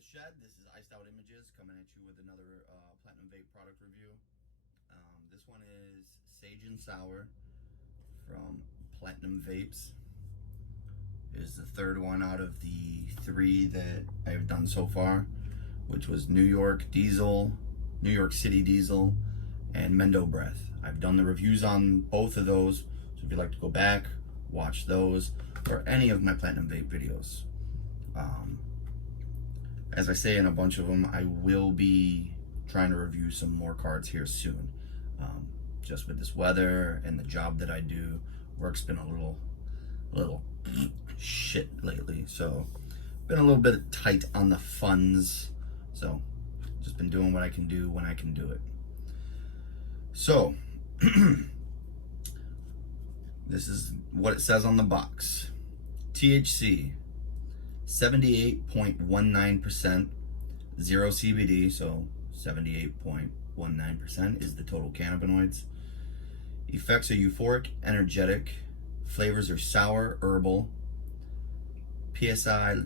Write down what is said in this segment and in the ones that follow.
the shed. This is Iced Out Images coming at you with another Platinum Vape product review. This one is Sage and Sour from Platinum Vapes. It is the third one out of the three that I've done so far, which was New York City Diesel, and Mendo Breath. I've done the reviews on both of those, so if you'd like to go back, watch those, or any of my Platinum Vape videos. As I say in a bunch of them, I will be trying to review some more cards here soon. Just with this weather and the job that I do, work's been a little shit lately, so been a little bit tight on the funds. So just been doing what I can do when I can do it. So this is what it says on the box. THC 78.19%, 0 CBD, so 78.19% is the total cannabinoids. Effects are euphoric, energetic. Flavors are sour, herbal. PSI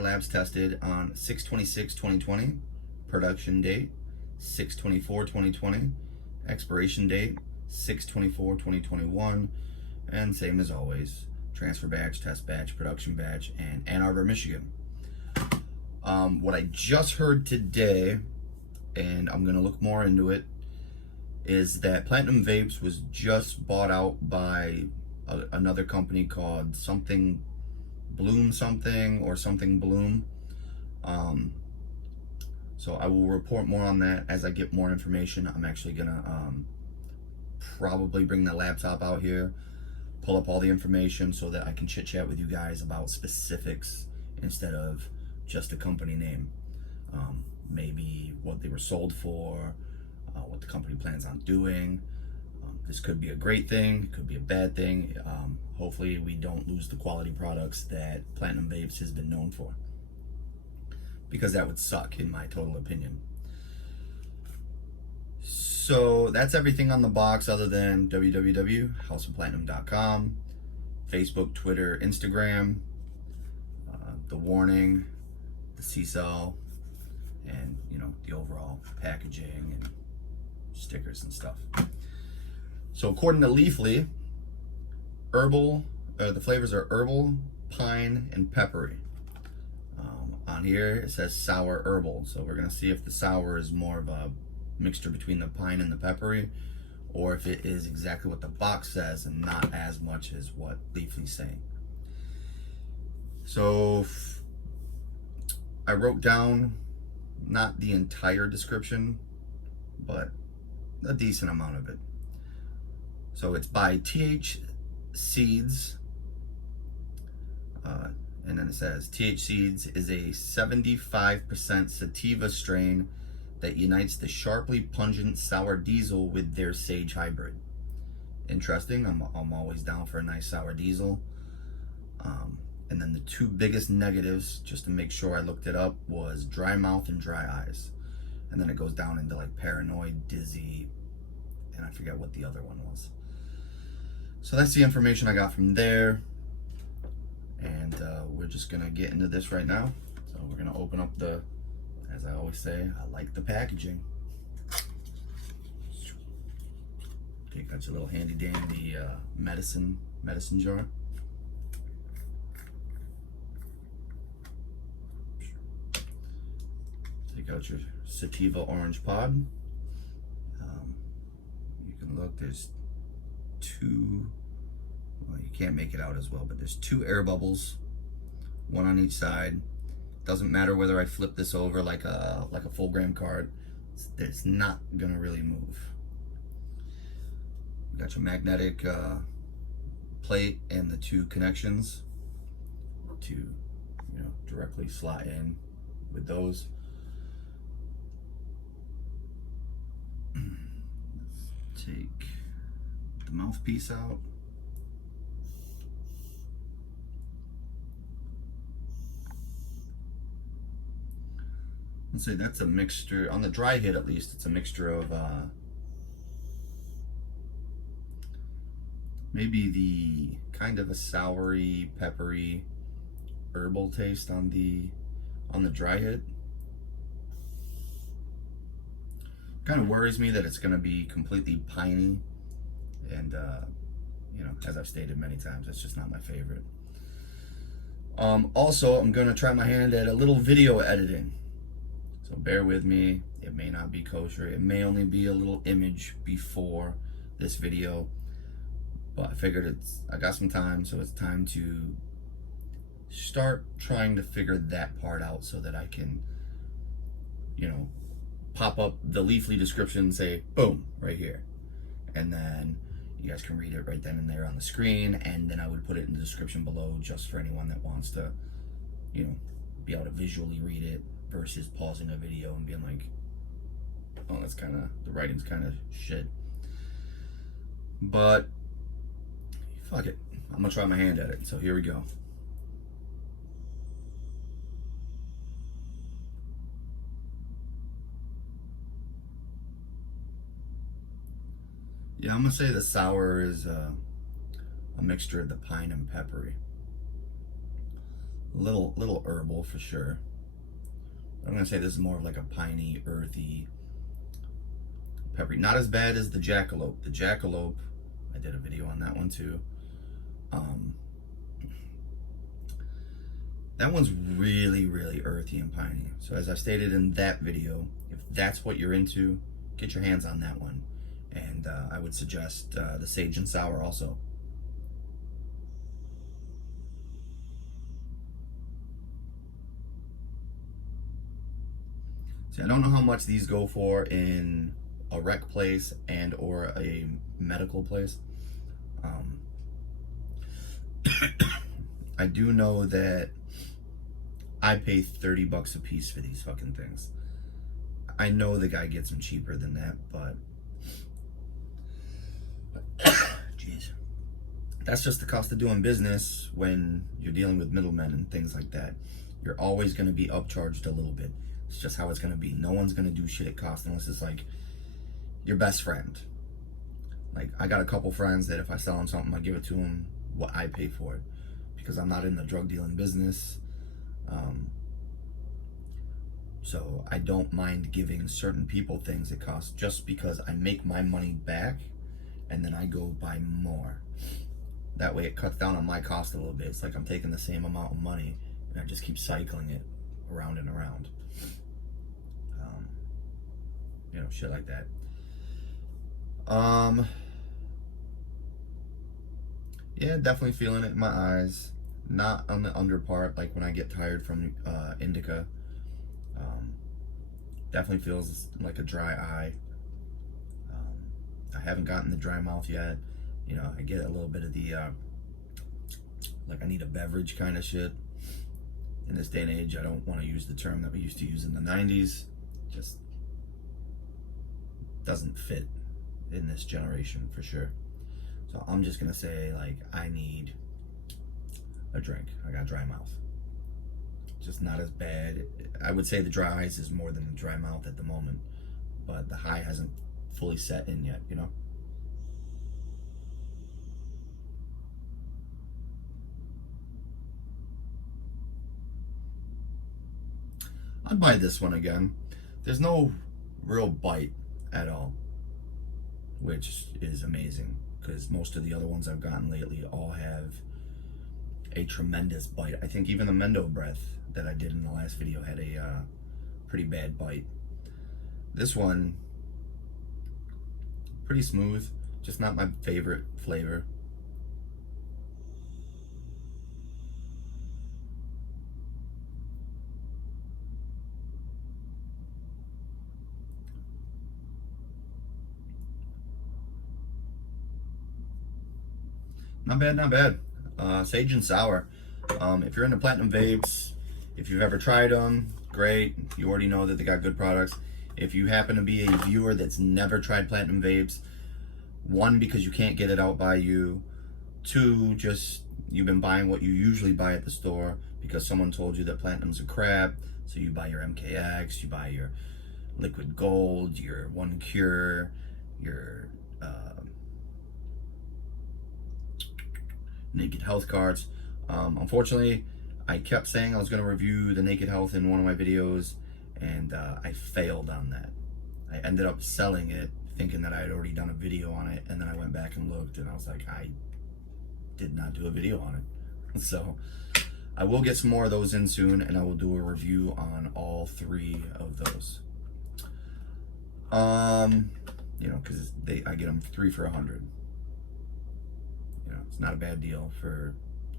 labs tested on 6/26/2020. Production date 6/24/2020. Expiration date 6/24/2021. And same as always, transfer batch, test batch, production batch, and Ann Arbor, Michigan. What I just heard today, and I'm gonna look more into it, is that Platinum Vapes was just bought out by another company called something Bloom something or something Bloom. So I will report more on that as I get more information. I'm actually gonna probably bring the laptop out here, pull up all the information so that I can chit chat with you guys about specifics instead of just a company name. Maybe what they were sold for, what the company plans on doing. This could be a great thing, could be a bad thing. Hopefully we don't lose the quality products that Platinum Vapes has been known for, because that would suck in my total opinion. So that's everything on the box other than www.houseofplatinum.com, Facebook, Twitter, Instagram, the warning, the CCEL, and the overall packaging and stickers and stuff. So according to Leafly, the flavors are herbal, pine, and peppery. On here it says sour herbal, so we're gonna see if the sour is more of a mixture between the pine and the peppery, or if it is exactly what the box says and not as much as what Leafly's saying. So I wrote down not the entire description, but a decent amount of it. So it's by TH Seeds, and then it says TH Seeds is a 75% sativa strain that unites the sharply pungent sour diesel with their sage hybrid. Interesting. I'm always down for a nice sour diesel. And then the two biggest negatives, just to make sure I looked it up, was dry mouth and dry eyes. And then it goes down into like paranoid, dizzy, and I forget what the other one was. So that's the information I got from there. And we're just gonna get into this right now. So we're gonna open up as I always say, I like the packaging. Okay, got your little handy dandy medicine jar. Take out your sativa orange pod. You can look, there's two, well, you can't make it out as well, but there's two air bubbles, one on each side. Doesn't matter whether I flip this over like a full gram card, it's not gonna really move. You got your magnetic plate and the two connections to directly slot in with those. Let's take the mouthpiece out. Let's say that's a mixture, on the dry hit at least, it's a mixture of maybe the kind of a soury, peppery, herbal taste on the on the dry hit. Kind of worries me that it's going to be completely piney, and you know, as I've stated many times, it's just not my favorite. Also, I'm going to try my hand at a little video editing, so bear with me. It may not be kosher. It may only be a little image before this video, but I figured I got some time, so it's time to start trying to figure that part out so that I can, you know, pop up the Leafly description and say, boom, right here. And then you guys can read it right then and there on the screen, and then I would put it in the description below just for anyone that wants to, you know, be able to visually read it versus pausing a video and being like, oh, that's kind of, the writing's kind of shit. But fuck it, I'm gonna try my hand at it. So here we go. Yeah, I'm gonna say the sour is a mixture of the pine and peppery. A little herbal for sure. I'm gonna say this is more of like a piney, earthy, peppery. Not as bad as the jackalope. The jackalope, I did a video on that one too. That one's really, really earthy and piney. So as I stated in that video, if that's what you're into, get your hands on that one. And I would suggest the sage and sour also. See, I don't know how much these go for in a rec place and or a medical place. I do know that I pay $30 a piece for these fucking things. I know the guy gets them cheaper than that, but jeez, that's just the cost of doing business when you're dealing with middlemen and things like that. You're always going to be upcharged a little bit. It's just how it's going to be. No one's going to do shit at cost unless it's like your best friend. Like, I got a couple friends that if I sell them something, I give it to them what I pay for it, because I'm not in the drug dealing business. So I don't mind giving certain people things that cost, just because I make my money back and then I go buy more. That way it cuts down on my cost a little bit. It's like I'm taking the same amount of money and I just keep cycling it around and around. You know, shit like that. Yeah, definitely feeling it in my eyes. Not on the under part, like when I get tired from indica. Definitely feels like a dry eye. I haven't gotten the dry mouth yet. You know, I get a little bit of the like I need a beverage kind of shit. In this day and age, I don't want to use the term that we used to use in the 90s. Just doesn't fit in this generation for sure. So I'm just gonna say, like, I need a drink. I got dry mouth. Just not as bad. I would say the dry eyes is more than the dry mouth at the moment, but the high hasn't fully set in yet, you know? I'd buy this one again. There's no real bite at all, which is amazing, because most of the other ones I've gotten lately all have a tremendous bite. I think even the Mendo Breath that I did in the last video had a pretty bad bite. This one, pretty smooth, just not my favorite flavor. Not bad, not bad. Sage and sour. If you're into platinum vapes, if you've ever tried them, great. You already know that they got good products. If you happen to be a viewer that's never tried platinum vapes, one, because you can't get it out by you. Two, just you've been buying what you usually buy at the store because someone told you that platinum's a crap. So you buy your MKX, you buy your liquid gold, your One Cure, your Naked Health cards. Unfortunately, I kept saying I was going to review the Naked Health in one of my videos, and I failed on that. I ended up selling it thinking that I had already done a video on it, and then I went back and looked, and I was like, I did not do a video on it. So I will get some more of those in soon, and I will do a review on all 3 of those. You know, because I get them 3 for $100. You know, it's not a bad deal to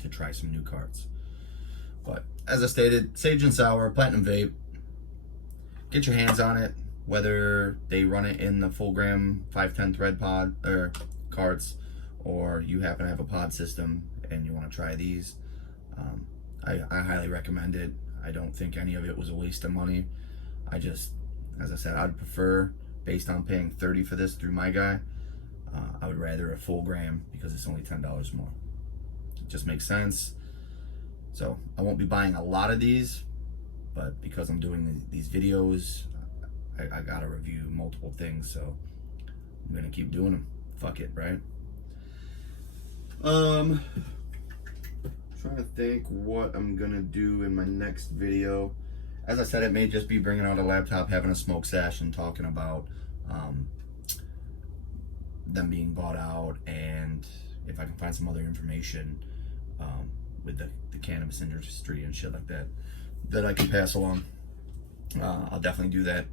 try some new carts. But as I stated, Sage and Sour, Platinum Vape. Get your hands on it, whether they run it in the full gram 510 thread pod or carts, or you happen to have a pod system and you want to try these. I highly recommend it. I don't think any of it was a waste of money. I just, as I said, I'd prefer, based on paying $30 for this through my guy, I would rather a full gram because it's only $10 more. It just makes sense. So I won't be buying a lot of these, but because I'm doing these videos, I gotta review multiple things, so I'm gonna keep doing them. Fuck it, right? Trying to think what I'm gonna do in my next video. As I said, it may just be bringing out a laptop, having a smoke sesh, and talking about them being bought out, and if I can find some other information with the cannabis industry and shit like that that I can pass along. I'll definitely do that.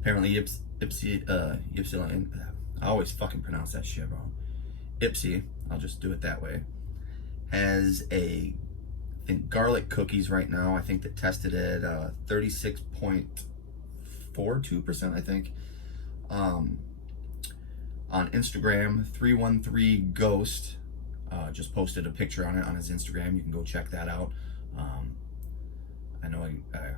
Apparently Ypsilanti, I always fucking pronounce that shit wrong. Ipsy, I'll just do it that way, has I think garlic cookies right now. I think that tested at 36.42%, I think. On Instagram, 313 Ghost just posted a picture on it on his Instagram. You can go check that out. I know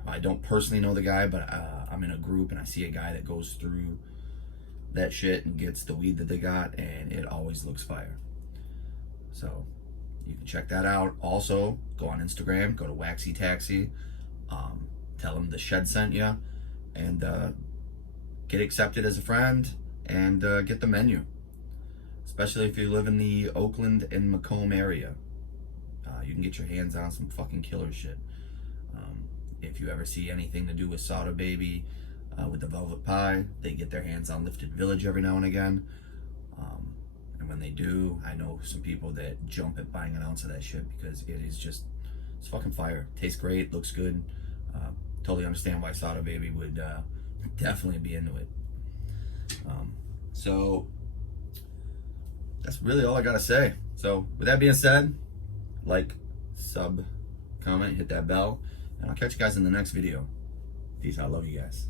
I don't personally know the guy, but I'm in a group and I see a guy that goes through that shit and gets the weed that they got, and it always looks fire. So you can check that out. Also, go on Instagram, go to Waxy Taxi, tell them the Shed sent you, and get accepted as a friend, and get the menu. Especially if you live in the Oakland and Macomb area. You can get your hands on some fucking killer shit. If you ever see anything to do with Soda Baby, with the Velvet Pie, they get their hands on Lifted Village every now and again. And when they do, I know some people that jump at buying an ounce of that shit because it is just, it's fucking fire. Tastes great, looks good. Totally understand why Soda Baby would definitely be into it. So that's really all I gotta say. So with that being said, like, sub, comment, hit that bell, and I'll catch you guys in the next video. Peace out. Love you guys.